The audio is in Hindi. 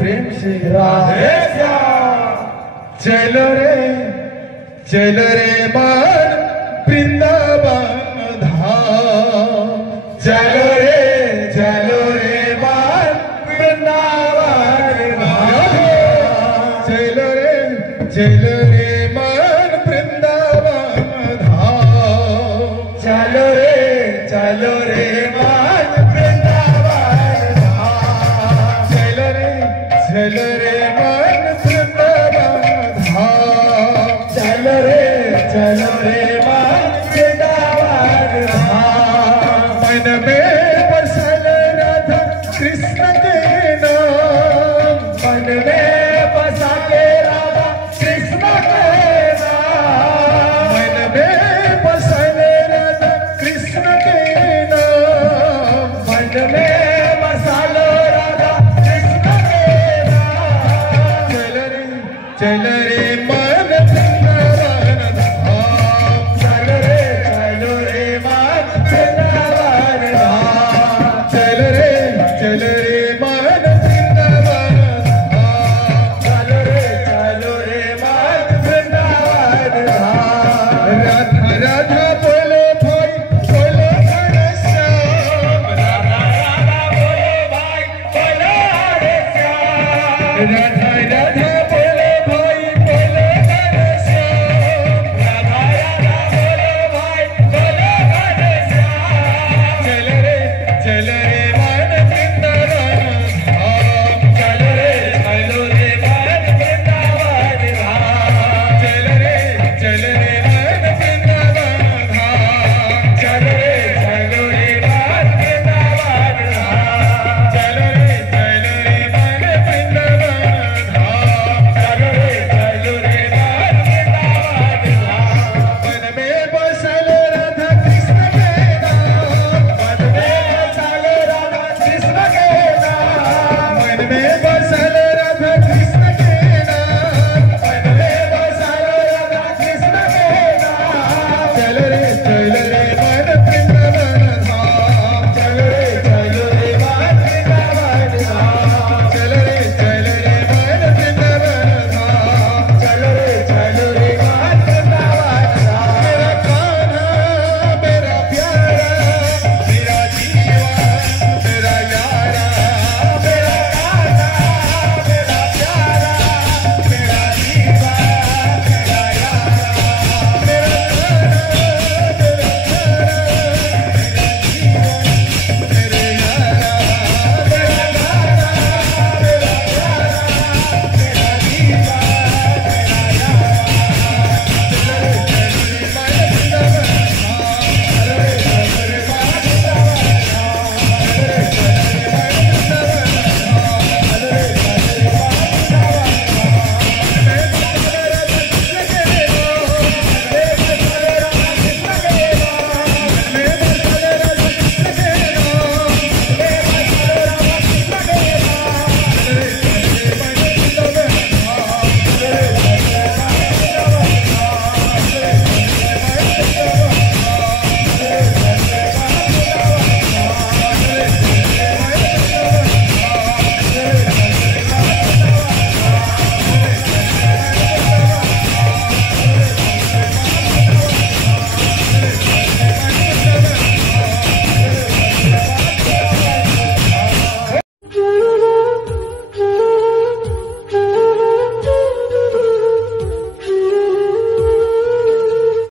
प्रेम से राधे श्याम। चलो रे मन वृंदावन धाम। चलो रे मन वृंदावन धाम। चलो रे मन वृंदावन धाम। चलो रे मन वृंदावन धाम। चलो रे मन वृंदावन धाम। चलो रे मन वृंदावन धाम। मन में बसल राधा कृष्ण के नाम। मन में बसा के राधा कृष्ण के नाम। मन में बसल राधा कृष्ण के नाम। मन में बसल राधा कृष्ण के नाम। चल रे मन वृंदावन धाम। चल रे मन वृंदावन धाम। चल रे मन वृंदावन धाम। चल रे मन वृंदावन धाम। राधा राधा बोलो भाई बोलो हरे श्याम। राधा राधा बोलो भाई बोलो हरे श्याम। राधा राधा बोलो भाई बोलो हरे श्याम। राधा राधा बोलो भाई बोलो हरे श्याम। चल रे मन वृंदावन धाम। चल रे मन वृंदावन धाम। चल रे मन वृंदावन धाम। चल रे मन वृंदावन धाम। चल रे मन वृंदावन धाम। चल रे मन वृंदावन धाम। मन में बसल राधा कृष्ण के नाम। मन में बसल राधा कृष्ण के नाम। मन में